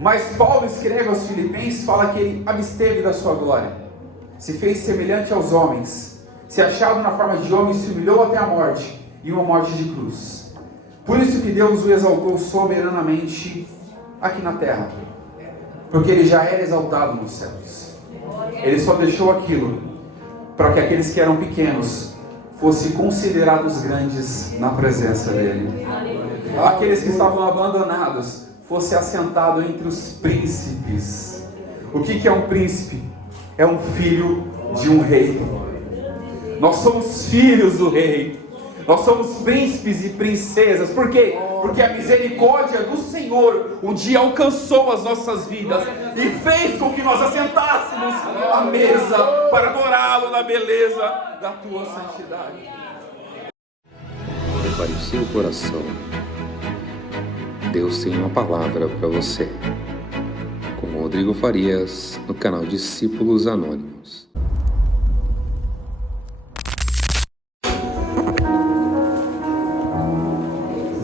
Mas Paulo escreve aos Filipenses, fala que ele absteve da sua glória, se fez semelhante aos homens, se achado na forma de homem, se humilhou até a morte, e uma morte de cruz. Por isso que Deus o exaltou soberanamente aqui na terra, porque ele já era exaltado nos céus. Ele só deixou aquilo para que aqueles que eram pequenos fossem considerados grandes na presença dele. Aqueles que estavam abandonados fossem assentados entre os príncipes. O que é um príncipe? É um filho de um rei. Nós somos filhos do rei. Nós somos príncipes e princesas. Por quê? Porque a misericórdia do Senhor um dia alcançou as nossas vidas e fez com que nós assentássemos à mesa para adorá-lo na beleza da tua santidade. Prepare o seu coração. Deus tem uma palavra para você. Com Rodrigo Farias, no canal Discípulos Anônimos.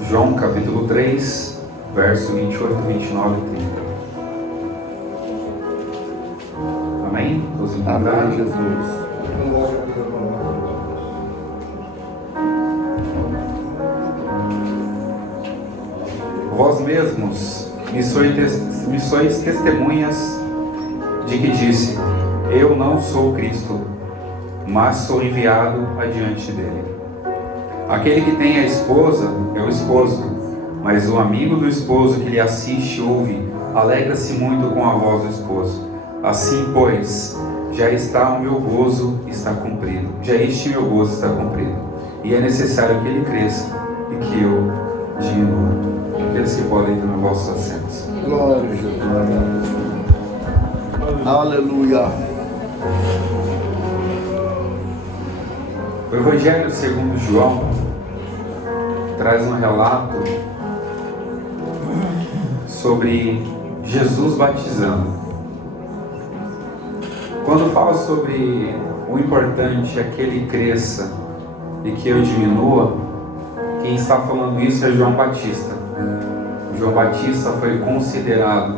João capítulo 3, verso 28, 29 e 30. Amém? Todos encontraram? Amém, Jesus. Vós mesmos me sois testemunhas de que disse: eu não sou Cristo, mas sou enviado adiante dele. Aquele que tem a esposa é o esposo, mas o amigo do esposo que lhe assiste ouve, alegra-se muito com a voz do esposo. Assim, pois, já está o meu gozo está cumprido. Já este meu gozo está cumprido. E é necessário que ele cresça e que eu diminua. Aqueles que podem ter no vosso assentos. Glória a Jesus. Aleluia. O Evangelho segundo João traz um relato sobre Jesus batizando. Quando fala sobre o importante é que ele cresça e que eu diminua, quem está falando isso é João Batista. João Batista foi considerado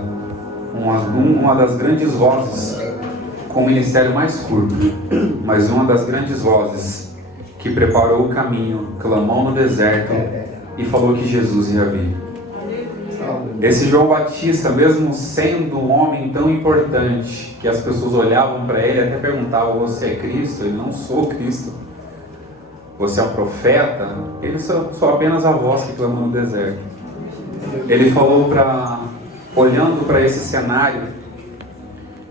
uma das grandes vozes, com o ministério mais curto, mas uma das grandes vozes que preparou o caminho, clamou no deserto e falou que Jesus ia vir. Esse João Batista, mesmo sendo um homem tão importante, que as pessoas olhavam para ele e até perguntavam: você é Cristo? Ele: não sou Cristo. Você é um profeta? Ele só apenas a voz que clamou no deserto. Ele falou olhando para esse cenário,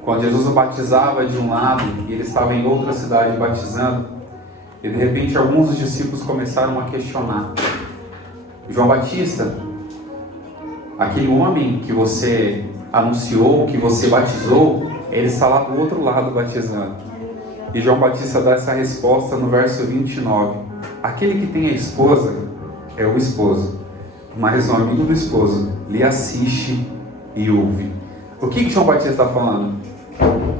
quando Jesus o batizava de um lado e ele estava em outra cidade batizando, e de repente alguns dos discípulos começaram a questionar: João Batista, aquele homem que você anunciou, que você batizou, ele está lá do outro lado batizando. E João Batista dá essa resposta no verso 29. Aquele que tem a esposa é o esposo, mas o amigo do esposo lhe assiste e ouve. O que João Batista está falando?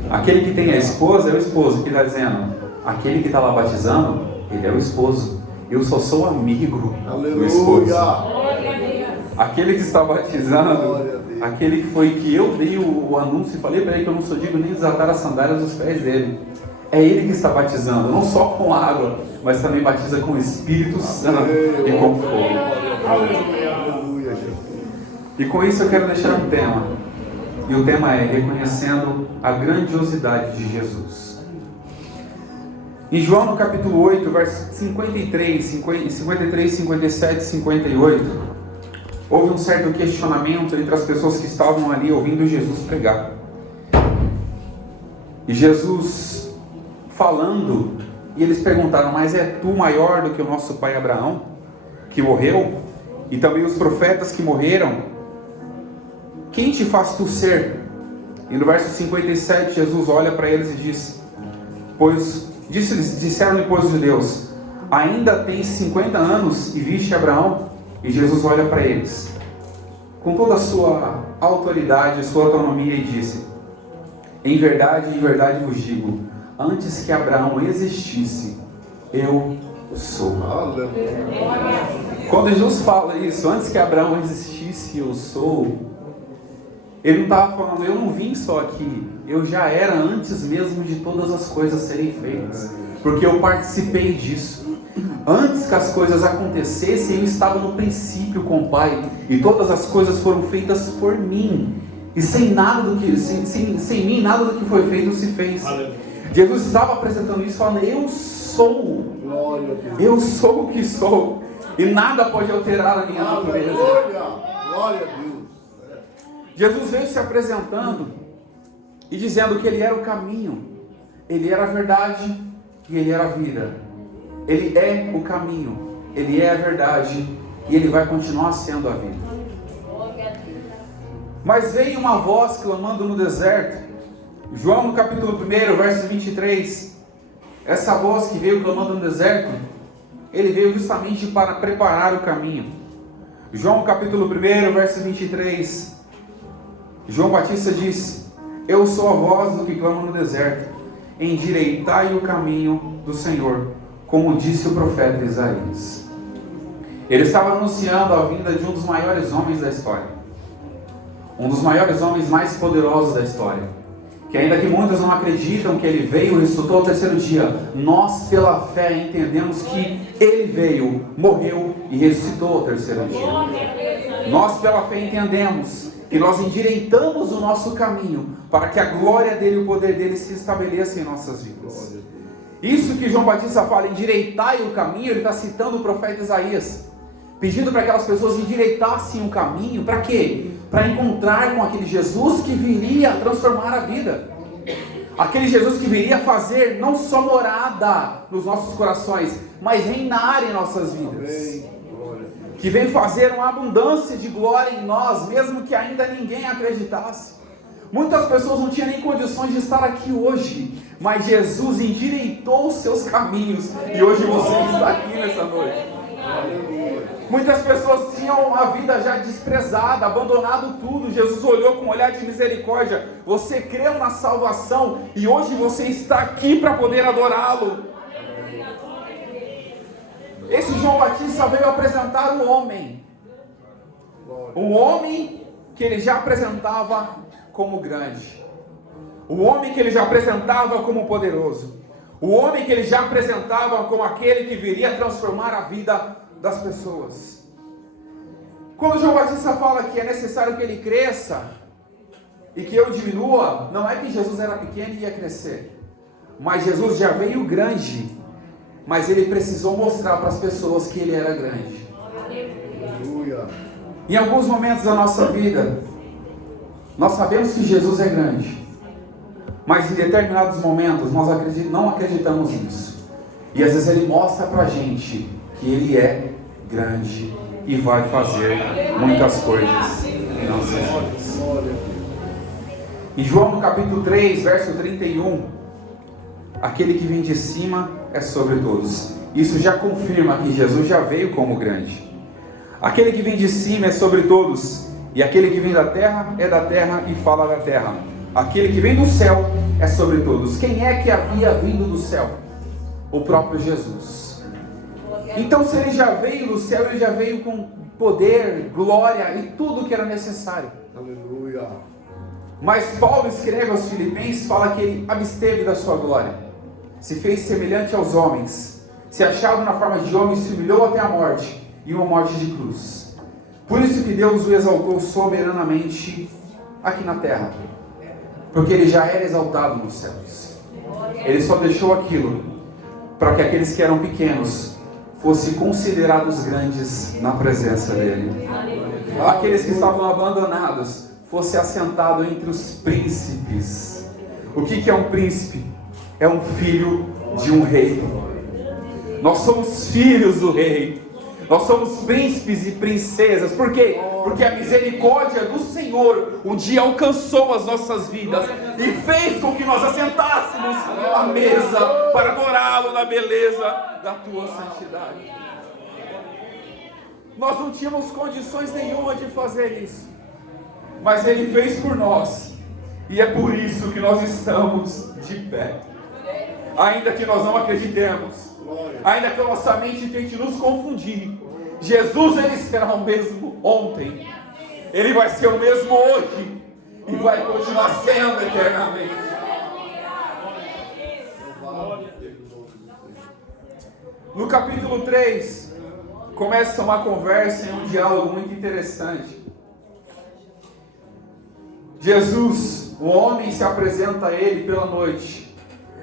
Aquele que tem a esposa é o esposo. O que está dizendo? Aquele que está lá batizando, ele é o esposo. Eu só sou amigo do esposo. Aquele que está batizando, aquele que eu dei o anúncio e falei para ele que eu não sou digno nem desatar as sandálias dos pés dele. É ele que está batizando, não só com água, mas também batiza com o Espírito Santo e com fogo. E com isso eu quero deixar um tema. E o tema é reconhecendo a grandiosidade de Jesus. Em João no capítulo 8, versos 53, 57 e 58, houve um certo questionamento entre as pessoas que estavam ali ouvindo Jesus pregar. E Jesus falando, e eles perguntaram: mas é tu maior do que o nosso pai Abraão, que morreu? E também os profetas que morreram? Quem te faz tu ser? E no verso 57, Jesus olha para eles e diz: disseram-lhe, pois, os judeus: ainda tens 50 anos e viste Abraão? E Jesus olha para eles com toda a sua autoridade, sua autonomia, e disse: em verdade vos digo, antes que Abraão existisse, eu sou. Quando Jesus fala isso, antes que Abraão existisse, eu sou, Ele não estava falando, eu não vim só aqui, eu já era antes mesmo de todas as coisas serem feitas, porque eu participei disso. Antes que as coisas acontecessem, eu estava no princípio com o Pai, e todas as coisas foram feitas por mim, e sem mim nada do que foi feito se fez. Jesus estava apresentando isso, falando, eu sou o que sou, e nada pode alterar a minha natureza. Glória a Deus. Jesus veio se apresentando e dizendo que Ele era o caminho, Ele era a verdade e Ele era a vida. Ele é o caminho, Ele é a verdade e Ele vai continuar sendo a vida. Mas veio uma voz clamando no deserto. João no capítulo 1, verso 23. Essa voz que veio clamando no deserto, Ele veio justamente para preparar o caminho. João capítulo 1, verso 23. João Batista diz, eu sou a voz do que clama no deserto, endireitai o caminho do Senhor, como disse o profeta Isaías. Ele estava anunciando a vinda de um dos maiores homens da história, um dos maiores homens mais poderosos da história, que ainda que muitos não acreditam que Ele veio e ressuscitou ao terceiro dia, nós pela fé entendemos que Ele veio, morreu e ressuscitou ao terceiro dia. Nós pela fé entendemos que nós endireitamos o nosso caminho para que a glória dele e o poder dele se estabeleçam em nossas vidas. Isso que João Batista fala, endireitai o caminho, ele está citando o profeta Isaías, pedindo para aquelas pessoas endireitassem o caminho, para quê? Para encontrar com aquele Jesus que viria transformar a vida, aquele Jesus que viria fazer não só morada nos nossos corações, mas reinar em nossas vidas, que vem fazer uma abundância de glória em nós, mesmo que ainda ninguém acreditasse. Muitas pessoas não tinham nem condições de estar aqui hoje, mas Jesus endireitou os seus caminhos, e hoje você está aqui nessa noite. Muitas pessoas tinham a vida já desprezada, abandonado tudo. Jesus olhou com um olhar de misericórdia. Você creu na salvação, e hoje você está aqui para poder adorá-lo. Esse João Batista veio apresentar um homem que ele já apresentava como grande, o homem que ele já apresentava como poderoso, o homem que ele já apresentava como aquele que viria transformar a vida das pessoas. Quando João Batista fala que é necessário que ele cresça e que eu diminua, não é que Jesus era pequeno e ia crescer, mas Jesus já veio grande, mas ele precisou mostrar para as pessoas que ele era grande. Aleluia. Em alguns momentos da nossa vida, nós sabemos que Jesus é grande, mas em determinados momentos nós não acreditamos nisso. E às vezes ele mostra para a gente que ele é grande e vai fazer muitas coisas em nossas vidas. Em João no capítulo 3, verso 31, aquele que vem de cima é sobre todos. Isso já confirma que Jesus já veio como grande. Aquele que vem de cima é sobre todos, e aquele que vem da terra é da terra e fala da terra. Aquele que vem do céu é sobre todos. Quem é que havia vindo do céu? O próprio Jesus. Então, se ele já veio do céu, ele já veio com poder, glória e tudo que era necessário. Aleluia. Mas Paulo escreve aos Filipenses, fala que ele absteve da sua glória, se fez semelhante aos homens, se achado na forma de homem, se humilhou até a morte, e uma morte de cruz. Por isso que Deus o exaltou soberanamente aqui na terra, porque ele já era exaltado nos céus. Ele só deixou aquilo para que aqueles que eram pequenos fossem considerados grandes na presença dele. Aqueles que estavam abandonados fossem assentados entre os príncipes. O que é um príncipe? É um filho de um rei. Nós somos filhos do rei. Nós somos príncipes e princesas. Por quê? Porque a misericórdia do Senhor um dia alcançou as nossas vidas e fez com que nós assentássemos à mesa para adorá-lo na beleza da tua santidade. Nós não tínhamos condições nenhuma de fazer isso, mas Ele fez por nós, e é por isso que nós estamos de pé. Ainda que nós não acreditemos, ainda que a nossa mente tente nos confundir, Jesus, Ele será o mesmo ontem, Ele vai ser o mesmo hoje, vai continuar sendo eternamente. No capítulo 3, começa uma conversa e um diálogo muito interessante. Jesus, o homem, se apresenta a ele pela noite.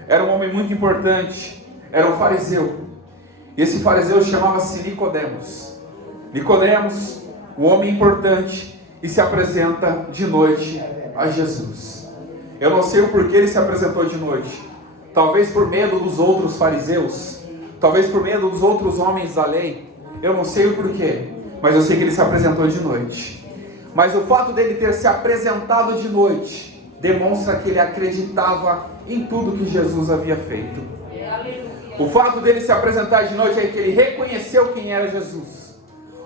Era um homem muito importante, era um fariseu. E esse fariseu chamava-se Nicodemos. Nicodemos, o homem importante, e se apresenta de noite a Jesus. Eu não sei o porquê ele se apresentou de noite. Talvez por medo dos outros fariseus, talvez por medo dos outros homens da lei. Eu não sei o porquê, mas eu sei que ele se apresentou de noite. Mas o fato dele ter se apresentado de noite demonstra que ele acreditava em tudo que Jesus havia feito. O fato dele se apresentar de noite é que ele reconheceu quem era Jesus.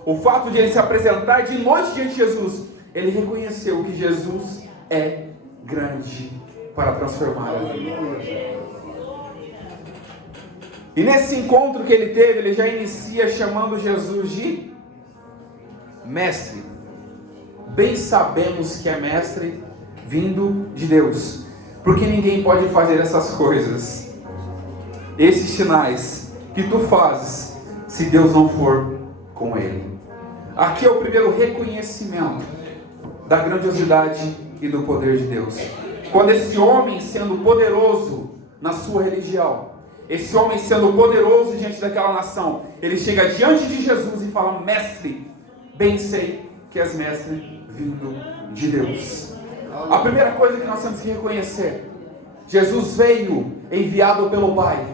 O fato de ele se apresentar de noite diante de Jesus, ele reconheceu que Jesus é grande para transformar a vida. E nesse encontro que ele teve, ele já inicia chamando Jesus de mestre. Bem sabemos que é mestre vindo de Deus, porque ninguém pode fazer essas coisas, esses sinais que tu fazes, se Deus não for com ele. Aqui é o primeiro reconhecimento da grandiosidade e do poder de Deus. Quando esse homem, sendo poderoso na sua religião, esse homem sendo poderoso diante daquela nação, ele chega diante de Jesus e fala: mestre, bem sei que és mestre vindo de Deus. A primeira coisa que nós temos que reconhecer: Jesus veio enviado pelo Pai,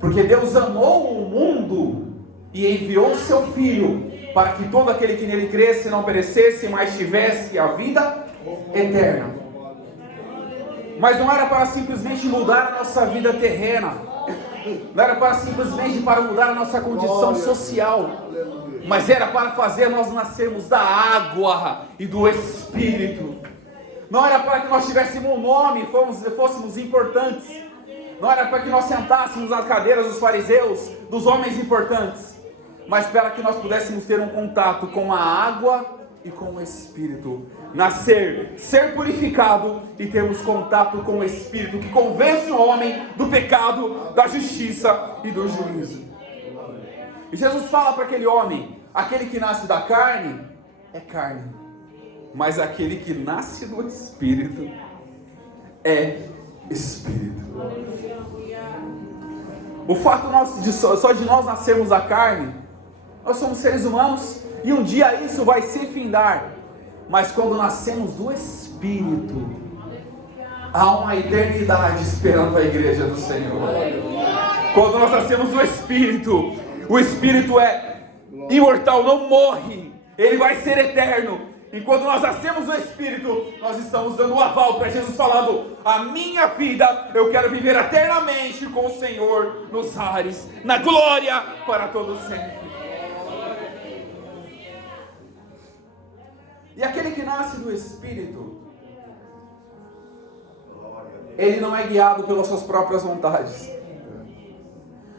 porque Deus amou o mundo e enviou o seu Filho, para que todo aquele que nele cresce não perecesse, mas tivesse a vida eterna. Mas não era para simplesmente mudar a nossa vida terrena, não era para simplesmente para mudar a nossa condição social, mas era para fazer nós nascermos da água e do Espírito. Não era para que nós tivéssemos um nome, fôssemos importantes. Não era para que nós sentássemos nas cadeiras dos fariseus, dos homens importantes, mas para que nós pudéssemos ter um contato com a água e com o Espírito. Nascer, ser purificado e termos contato com o Espírito, que convence o homem do pecado, da justiça e do juízo. E Jesus fala para aquele homem: aquele que nasce da carne é carne, mas aquele que nasce do Espírito é Espírito. O fato só de nós nascermos da carne, nós somos seres humanos e um dia isso vai se findar. Mas quando nascemos do Espírito, há uma eternidade esperando a igreja do Senhor. Quando nós nascemos do Espírito, o Espírito é imortal, não morre, ele vai ser eterno. E quando nós nascemos do Espírito, nós estamos dando um aval para Jesus, falando: a minha vida eu quero viver eternamente com o Senhor nos ares, na glória para todo sempre. E aquele que nasce do Espírito, ele não é guiado pelas suas próprias vontades.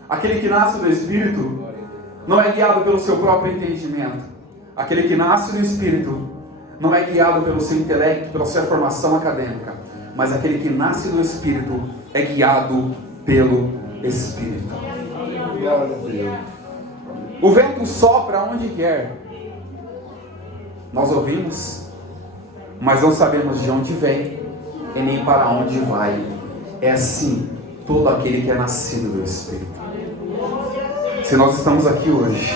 Aquele que nasce do Espírito não é guiado pelo seu próprio entendimento. Aquele que nasce do Espírito não é guiado pelo seu intelecto, pela sua formação acadêmica, mas aquele que nasce do Espírito é guiado pelo Espírito. O vento sopra onde quer. Nós ouvimos, mas não sabemos de onde vem e nem para onde vai. É assim todo aquele que é nascido do Espírito. Se nós estamos aqui hoje,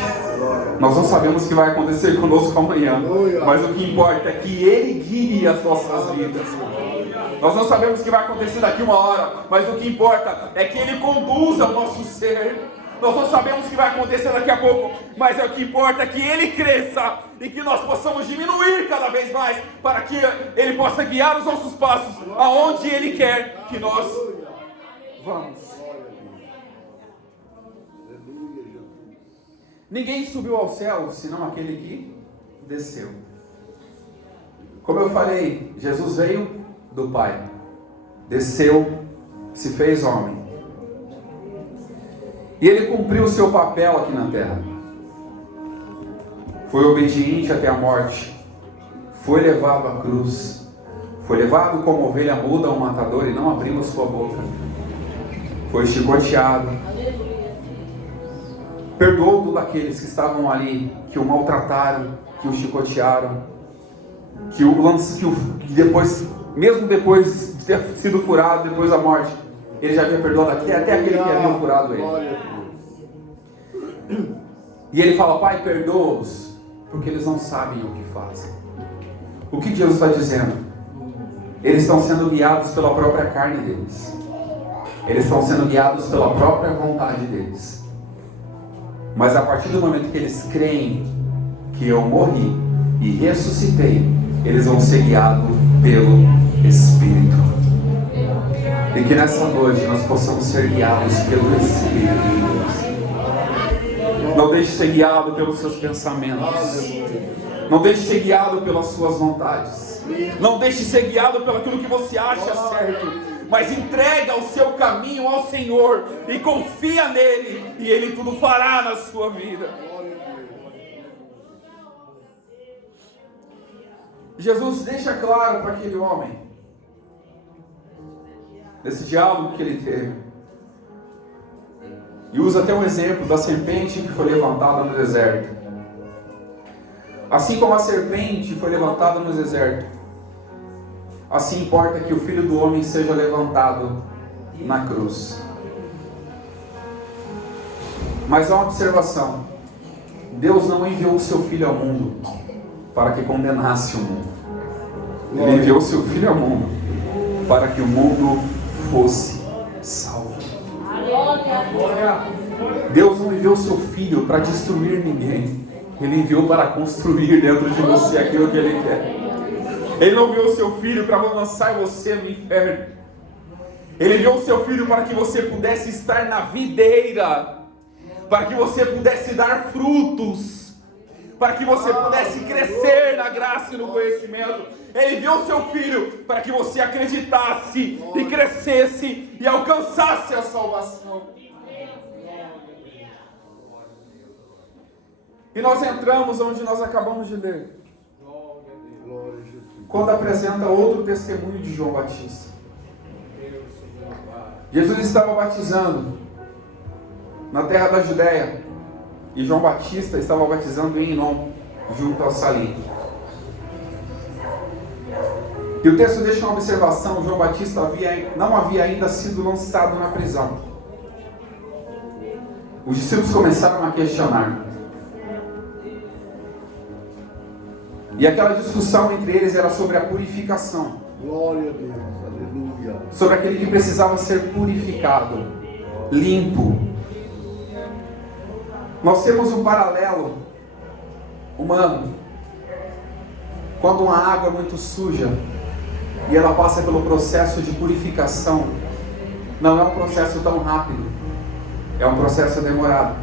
nós não sabemos o que vai acontecer conosco amanhã, mas o que importa é que Ele guie as nossas vidas. Nós não sabemos o que vai acontecer daqui uma hora, mas o que importa é que Ele conduza o nosso ser. Nós não sabemos o que vai acontecer daqui a pouco, mas o que importa é que Ele cresça e que nós possamos diminuir cada vez mais, para que Ele possa guiar os nossos passos aonde Ele quer que nós vamos. Ninguém subiu ao céu, senão aquele que desceu. Como eu falei, Jesus veio do Pai, desceu, se fez homem. E Ele cumpriu o seu papel aqui na terra. Foi obediente até a morte. Foi levado à cruz. Foi levado como ovelha muda ao matador e não abriu a sua boca. Foi chicoteado. Perdoou todos aqueles que estavam ali, que o maltrataram, que o chicotearam, depois, mesmo depois de ter sido furado, depois da morte, ele já havia perdoado até aquele que havia furado ele. E ele fala: Pai, perdoa-os, porque eles não sabem o que fazem. O que Jesus está dizendo? Eles estão sendo guiados pela própria carne deles. Eles estão sendo guiados pela própria vontade deles. Mas a partir do momento que eles creem que eu morri e ressuscitei, eles vão ser guiados pelo Espírito. E que nessa noite nós possamos ser guiados pelo Espírito. Não deixe de ser guiado pelos seus pensamentos. Não deixe de ser guiado pelas suas vontades. Não deixe de ser guiado pelo aquilo que você acha certo. Mas entrega o seu caminho ao Senhor e confia nele, e Ele tudo fará na sua vida. Jesus deixa claro para aquele homem, nesse diálogo que ele teve, e usa até um exemplo da serpente que foi levantada no deserto. Assim como a serpente foi levantada no deserto, assim importa que o Filho do Homem seja levantado na cruz. Mas há uma observação: Deus não enviou o seu Filho ao mundo para que condenasse o mundo. Ele enviou o seu Filho ao mundo para que o mundo fosse salvo. Deus não enviou o seu Filho para destruir ninguém. Ele enviou para construir dentro de você aquilo que Ele quer. Ele não enviou o seu Filho para lançar você no inferno. Ele enviou o seu Filho para que você pudesse estar na videira, para que você pudesse dar frutos, para que você pudesse crescer na graça e no conhecimento. Ele enviou o seu Filho para que você acreditasse e crescesse e alcançasse a salvação. E nós entramos onde nós acabamos de ler, quando apresenta outro testemunho de João Batista. Jesus estava batizando na terra da Judéia, e João Batista estava batizando em Enom, junto ao Salim. E o texto deixa uma observação: João Batista não havia ainda sido lançado na prisão. Os discípulos começaram a questionar. E aquela discussão entre eles era sobre a purificação. Glória a Deus, aleluia. Sobre aquele que precisava ser purificado, limpo. Nós temos um paralelo humano. Quando uma água é muito suja e ela passa pelo processo de purificação, não é um processo tão rápido, é um processo demorado.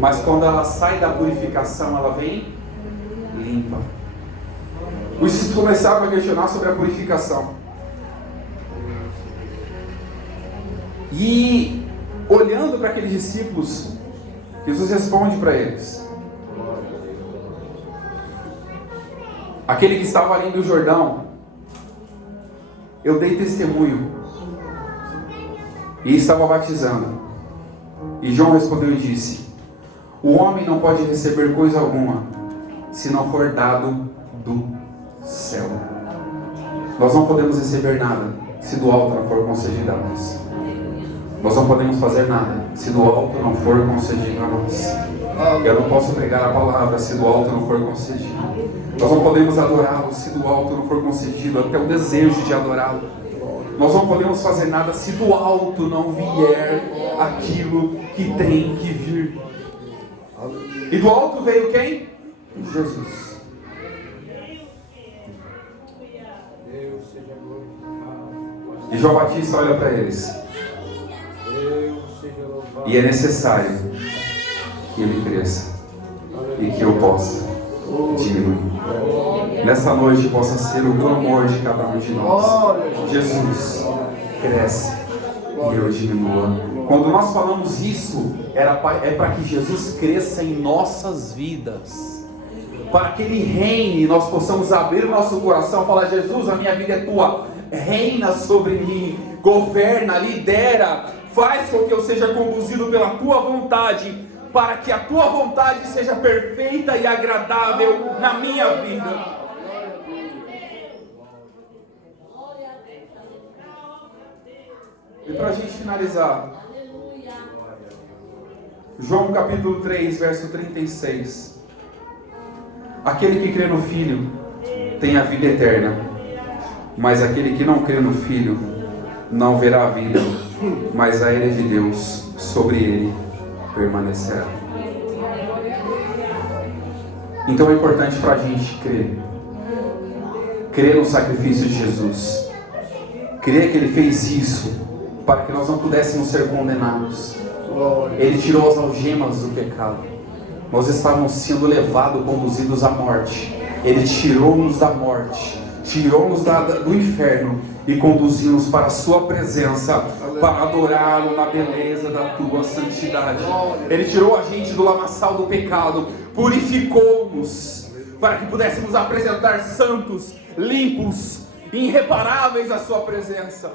Mas quando ela sai da purificação, ela vem limpa. Os discípulos começaram a questionar sobre a purificação. E olhando para aqueles discípulos, Jesus responde para eles. Aquele que estava além do Jordão, eu dei testemunho e estava batizando. E João respondeu e disse: o homem não pode receber coisa alguma se não for dado do céu. Nós não podemos receber nada se do alto não for concedido a nós. Nós não podemos fazer nada se do alto não for concedido a nós. Eu não posso pregar a palavra se do alto não for concedido. Nós não podemos adorá-lo se do alto não for concedido até o desejo de adorá-lo. Nós não podemos fazer nada se do alto não vier aquilo que tem que vir. E do alto veio quem? Jesus. E João Batista olha para eles. E é necessário que ele cresça e que eu possa diminuir. Nessa noite possa ser o clamor de cada um de nós: Jesus, cresce e eu diminua. Quando nós falamos isso, é para que Jesus cresça em nossas vidas. para que Ele reine, nós possamos abrir o nosso coração e falar: Jesus, a minha vida é Tua, reina sobre mim, governa, lidera, faz com que eu seja conduzido pela Tua vontade, para que a Tua vontade seja perfeita e agradável na minha vida. E para a gente finalizar, João capítulo 3, verso 36. Aquele que crê no Filho tem a vida eterna, mas aquele que não crê no Filho não verá a vida, mas a ira de Deus sobre ele permanecerá. Então é importante para a gente crer no sacrifício de Jesus, crer que Ele fez isso para que nós não pudéssemos ser condenados. Ele tirou as algemas do pecado. Nós estávamos sendo levados, conduzidos à morte. Ele tirou-nos da morte, tirou-nos do inferno e conduziu-nos para a Sua presença, para adorá-lo na beleza da Tua santidade. Ele tirou a gente do lamaçal do pecado, purificou-nos, para que pudéssemos apresentar santos, limpos, irreparáveis à Sua presença.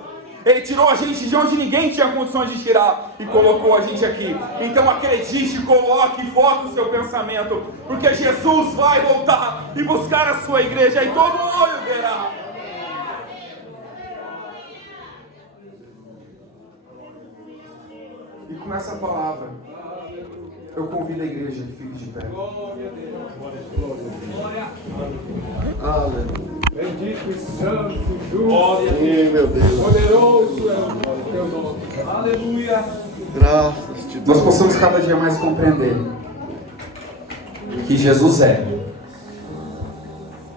Ele tirou a gente de onde ninguém tinha condições de tirar e colocou a gente aqui. Então acredite, coloque, foque o seu pensamento, porque Jesus vai voltar e buscar a sua igreja e todo olho verá. E com essa palavra, eu convido a igreja que fique de pé. Glória a Deus. Glória. Aleluia. Bendito e santo, justo, Sim, meu Deus. poderoso é o teu nome. Aleluia. Graças te Nós dou. possamos cada dia mais compreender que Jesus é.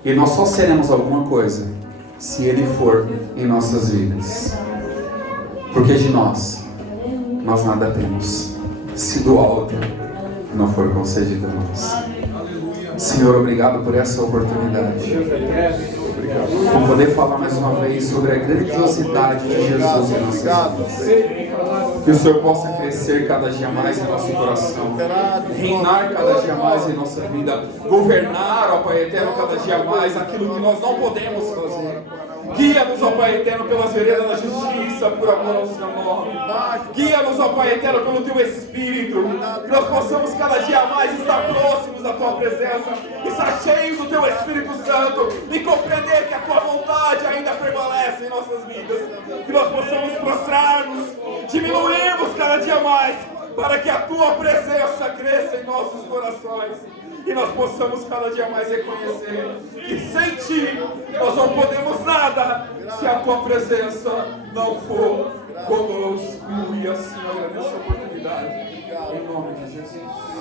E nós só seremos alguma coisa se Ele for em nossas vidas. Porque de nós nada temos, se do alto não for concedido a nós. Senhor, obrigado por essa oportunidade. Por poder falar mais uma vez sobre a grandiosidade de Jesus em nossas vidas. Que o Senhor possa crescer cada dia mais em nosso coração, reinar cada dia mais em nossa vida, governar, ó Pai eterno, cada dia mais aquilo que nós não podemos fazer. Guia-nos, ó Pai eterno, pelas veredas da justiça, por amor ao Seu nome. Guia-nos, ó Pai eterno, pelo Teu Espírito, que nós possamos cada dia mais estar próximos da Tua presença, estar cheios do Teu Espírito Santo e compreender que a Tua vontade ainda prevalece em nossas vidas. Que nós possamos prostrar-nos, diminuirmos cada dia mais, para que a Tua presença cresça em nossos corações. E nós possamos cada dia mais reconhecer que sem Ti nós não podemos nada, se a Tua presença não for conosco. E assim eu agradeço a oportunidade. Em nome de Jesus.